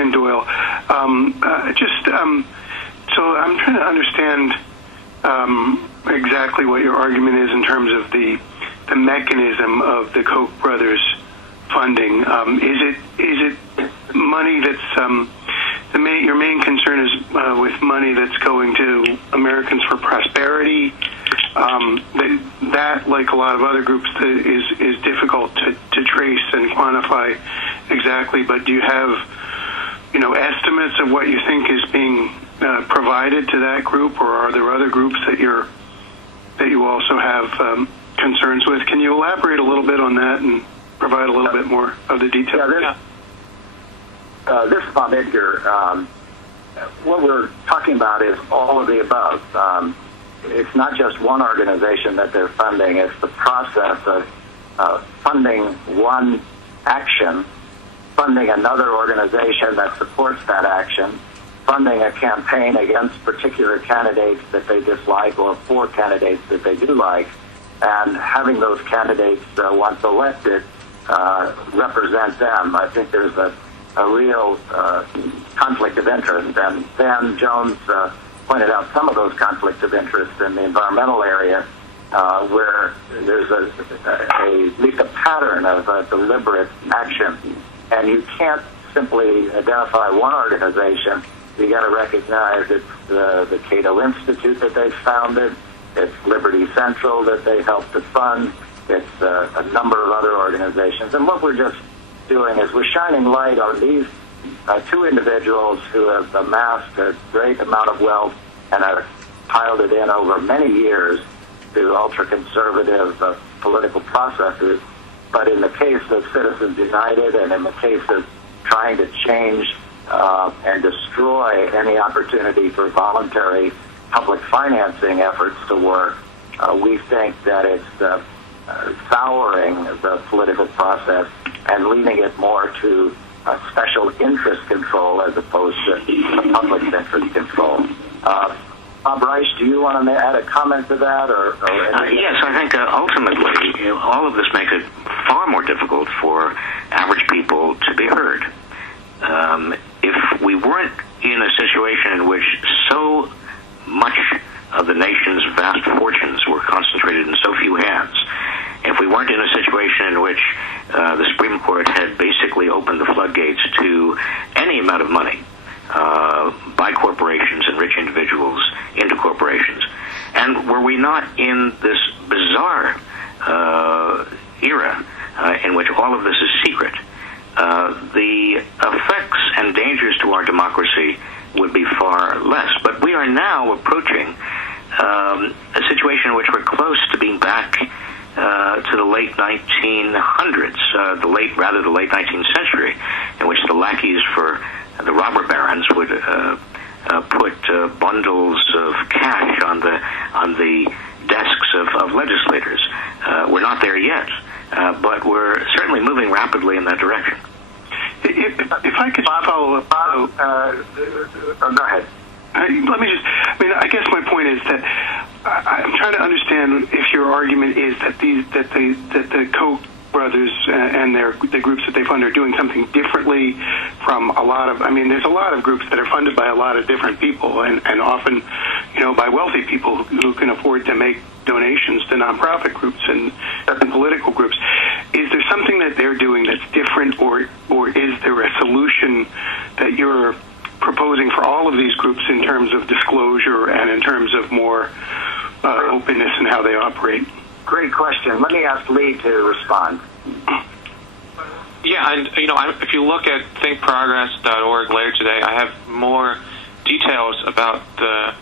And Doyle. So I'm trying to understand exactly what your argument is in terms of the mechanism of the Koch brothers funding. Is it money that's your main concern is with money that's going to Americans for Prosperity? That, like a lot of other groups, is difficult to trace and quantify exactly. But do you have estimates of what you think is being provided to that group, or are there other groups that you also have concerns with? Can you elaborate a little bit on that and provide a little bit more of the detail? This is Bob Edgar. What we're talking about is all of the above. It's not just one organization that they're funding. It's the process of funding one action, funding another organization that supports that action, funding a campaign against particular candidates that they dislike or for candidates that they do like, and having those candidates, once elected, represent them. I think there's a real conflict of interest, and Dan Jones pointed out some of those conflicts of interest in the environmental area, where there's at least a pattern of deliberate action, and you can't simply identify one organization. You got to recognize it's the Cato Institute that they founded, it's Liberty Central that they helped to fund, it's a number of other organizations, and what we're just doing is we're shining light on these two individuals who have amassed a great amount of wealth and have piled it in over many years to ultra-conservative political processes. But in the case of Citizens United and in the case of trying to change and destroy any opportunity for voluntary public financing efforts to work, we think that it's souring the political process and leading it more to special interest control as opposed to public interest control. Bob Reich, do you want to add a comment to that? Yes, I think ultimately all of this makes it far more difficult for average people to be heard. If we weren't in a situation in which so much of the nation's vast fortunes were concentrated in so few hands, if we weren't in a situation in which the Supreme Court had basically opened the floodgates to any amount of money by corporations and rich individuals into corporations, and were we not in this bizarre era in which all of this is secret, the effects and dangers to our democracy would be far less. But we are now approaching a situation in which we're close to being back to the late 1900s, the late 19th century, in which the lackeys for the robber barons would put bundles of cash on the desks of legislators. We're not there yet, but we're certainly moving rapidly in that direction. If I could follow up, go ahead. I guess my point is that I'm trying to understand if your argument is that the Koch brothers and the groups that they fund are doing something differently from a lot of. There's a lot of groups that are funded by a lot of different people, and often, by wealthy people who can afford to make donations to nonprofit groups and political groups. Is there something that they're doing that's different, or is there a solution that you're proposing for all of these groups in terms of disclosure and in terms of more openness in how they operate? Great question. Let me ask Lee to respond. Yeah, and if you look at thinkprogress.org later today, I have more details about the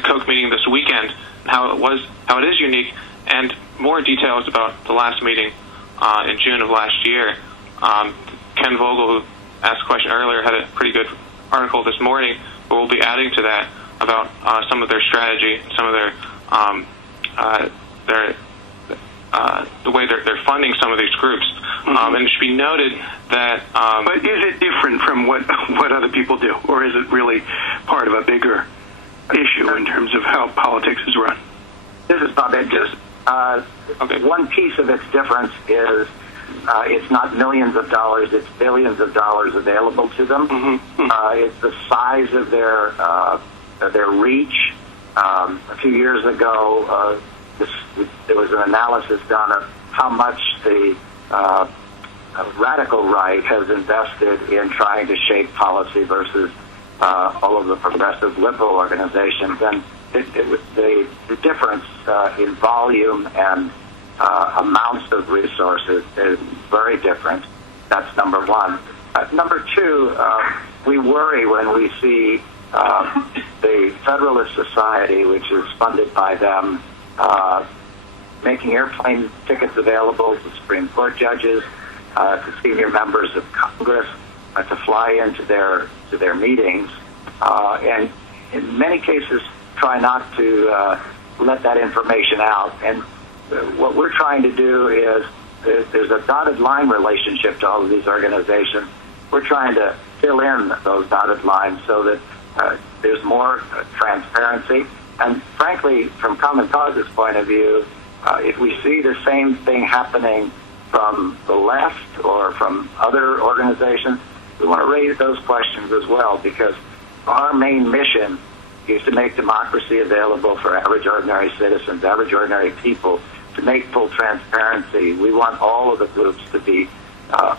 Koch meeting this weekend, how it is unique, and more details about the last meeting in June of last year. Ken Vogel, who asked a question earlier, had a pretty good article this morning, but we'll be adding to that about some of their strategy, some of their the way they're funding some of these groups. And it should be noted that. But is it different from what other people do, or is it really part of a bigger issue in terms of how politics is run? This is Bob Edgar. One piece of its difference is It's not millions of dollars; it's billions of dollars available to them. It's the size of their reach. A few years ago, there was an analysis done of how much the radical right has invested in trying to shape policy versus all of the progressive liberal organizations, and the difference in volume and amounts of resources is very different. That's number one. Number two, we worry when we see the Federalist Society, which is funded by them, making airplane tickets available to Supreme Court judges, to senior members of Congress, to fly into their meetings, and in many cases try not to let that information out. And what we're trying to do is there's a dotted line relationship to all of these organizations. We're trying to fill in those dotted lines so that there's more transparency. And frankly, from Common Cause's point of view, if we see the same thing happening from the left or from other organizations, we want to raise those questions as well, because our main mission is to make democracy available for average ordinary citizens, average ordinary people, to make full transparency. We want all of the groups to be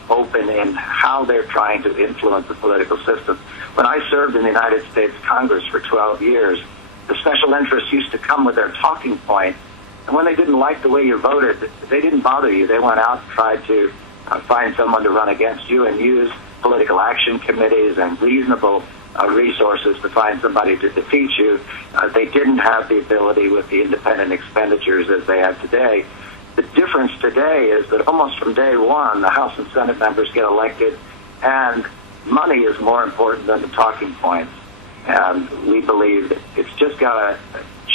open in how they're trying to influence the political system. When I served in the United States Congress for 12 years, the special interests used to come with their talking point, and when they didn't like the way you voted, they didn't bother you. They went out and tried to find someone to run against you and use political action committees and reasonable resources to find somebody to defeat you. They didn't have the ability with the independent expenditures as they have today. The difference today is that almost from day one, the House and Senate members get elected, and money is more important than the talking points. And we believe that it's just got to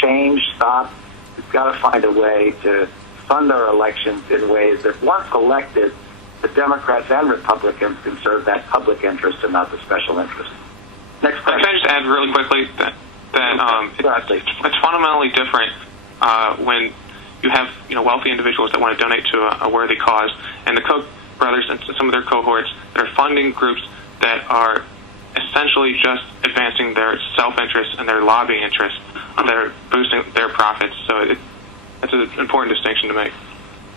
change, stop. We've got to find a way to fund our elections in ways that once elected, the Democrats and Republicans can serve that public interest and not the special interest. Next question. Can I just add really quickly that it's fundamentally different when you have wealthy individuals that want to donate to a worthy cause, and the Koch brothers and some of their cohorts that are funding groups that are essentially just advancing their self-interest and their lobbying interests, that are boosting their profits. So that's an important distinction to make.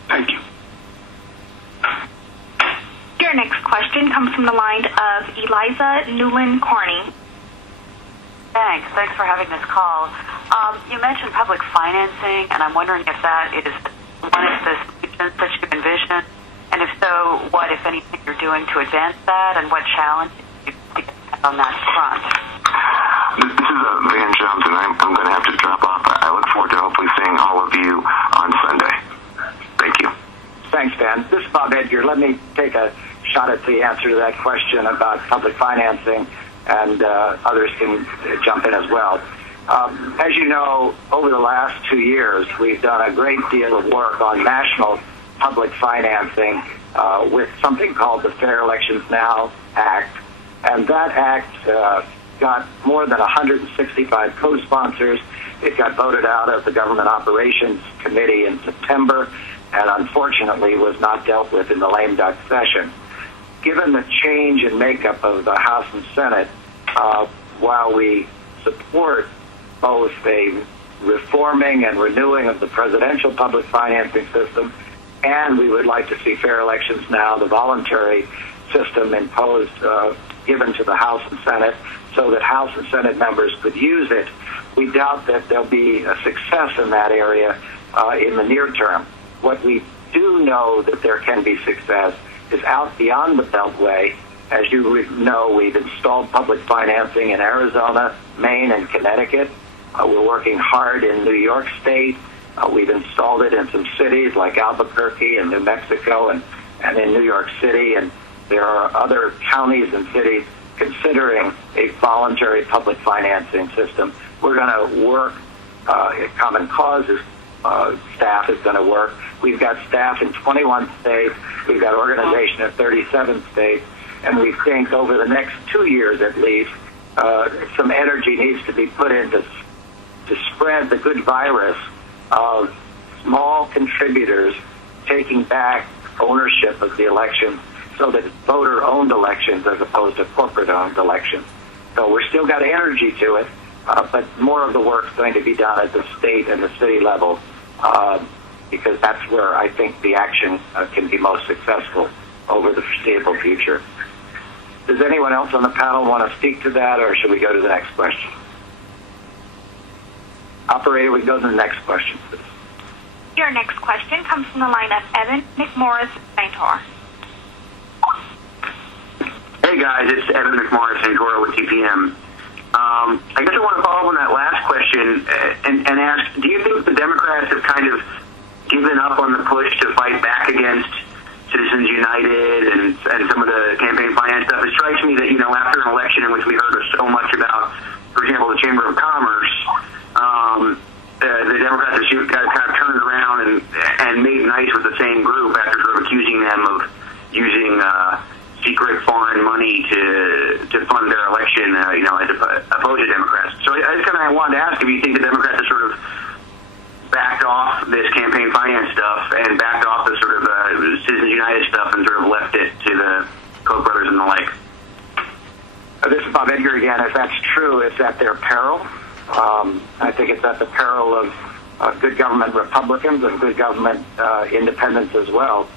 Thank you. Your next question comes from the line of Eliza Newland-Corney. Thanks for having this call. You mentioned public financing, and I'm wondering if that is one of the solutions that you envision, and if so, what, if anything, you're doing to advance that, and what challenges you have on that front. This is Van Jones, and I'm going to have to drop off. I look forward to hopefully seeing all of you on Sunday. Thank you. Thanks, Dan. This is Bob Edgar. Let me take a shot at the answer to that question about public financing, and others can jump in as well. As you know, over the last 2 years, we've done a great deal of work on national public financing with something called the Fair Elections Now Act. And that act got more than 165 co-sponsors. It got voted out of the Government Operations Committee in September, and unfortunately was not dealt with in the lame duck session. Given the change in makeup of the House and Senate, while we support both a reforming and renewing of the presidential public financing system, and we would like to see Fair Elections Now, the voluntary system imposed, given to the House and Senate so that House and Senate members could use it, we doubt that there'll be a success in that area in the near term. What we do know that there can be success is out beyond the Beltway. As you know, we've installed public financing in Arizona, Maine, and Connecticut. We're working hard in New York State. We've installed it in some cities like Albuquerque and New Mexico and in New York City. And there are other counties and cities considering a voluntary public financing system. We're going to work, Common Cause's staff is going to work. We've got staff in 21 states. We've got organization in 37 states. And we think over the next 2 years at least, some energy needs to be put into to spread the good virus of small contributors taking back ownership of the elections, so that it's voter-owned elections as opposed to corporate-owned elections. So we're still got energy to it, but more of the work's going to be done at the state and the city level, because that's where I think the action can be most successful over the foreseeable future. Does anyone else on the panel want to speak to that, or should we go to the next question? Operator, we can go to the next question, please. Your next question comes from the line of Evan McMorris Saintor. Hey guys, it's Evan McMorris Saintor with TPM. I guess I want to follow up on that last question and ask, do you think the Democrats have kind of given up on the push to fight back against Citizens United and some of the campaign finance stuff? It strikes me that, after an election in which we heard so much about, for example, the Chamber of Commerce, the Democrats have kind of turned around and made nice with the same group after sort of accusing them of using secret foreign money to fund their election, as opposed to Democrats. So I just kind of wanted to ask if you think the Democrats have sort of backed off this campaign finance stuff and backed off the sort of Citizens United stuff and sort of left it to the Koch brothers and the like. This is Bob Edgar again. If that's true, it's at their peril. I think it's at the peril of good government Republicans and good government independents as well.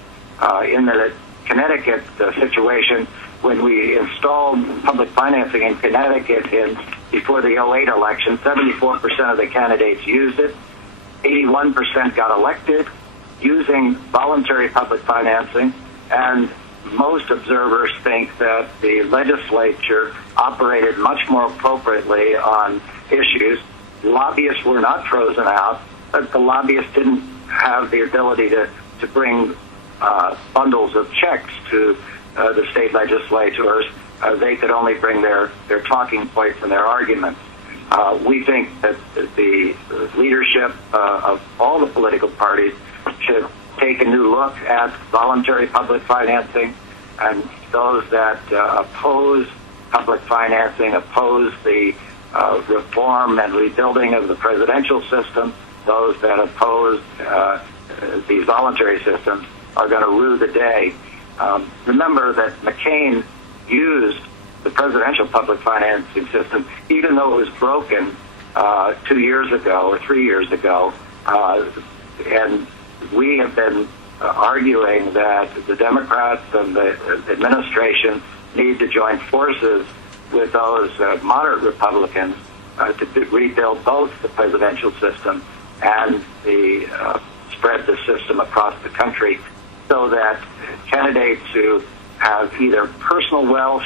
In the Connecticut situation, when we installed public financing in Connecticut before the 2008 election, 74% of the candidates used it. 81% got elected using voluntary public financing, and most observers think that the legislature operated much more appropriately on issues. Lobbyists were not frozen out, but the lobbyists didn't have the ability to bring bundles of checks to the state legislators. They could only bring their talking points and their arguments. We think that the leadership of all the political parties should take a new look at voluntary public financing, and those that oppose public financing, oppose the reform and rebuilding of the presidential system, those that oppose these voluntary systems are going to rue the day. Remember that McCain used the presidential public financing system, even though it was broken 2 years ago or 3 years ago, and we have been arguing that the Democrats and the administration need to join forces with those moderate Republicans to rebuild both the presidential system and spread the system across the country, so that candidates who have either personal wealth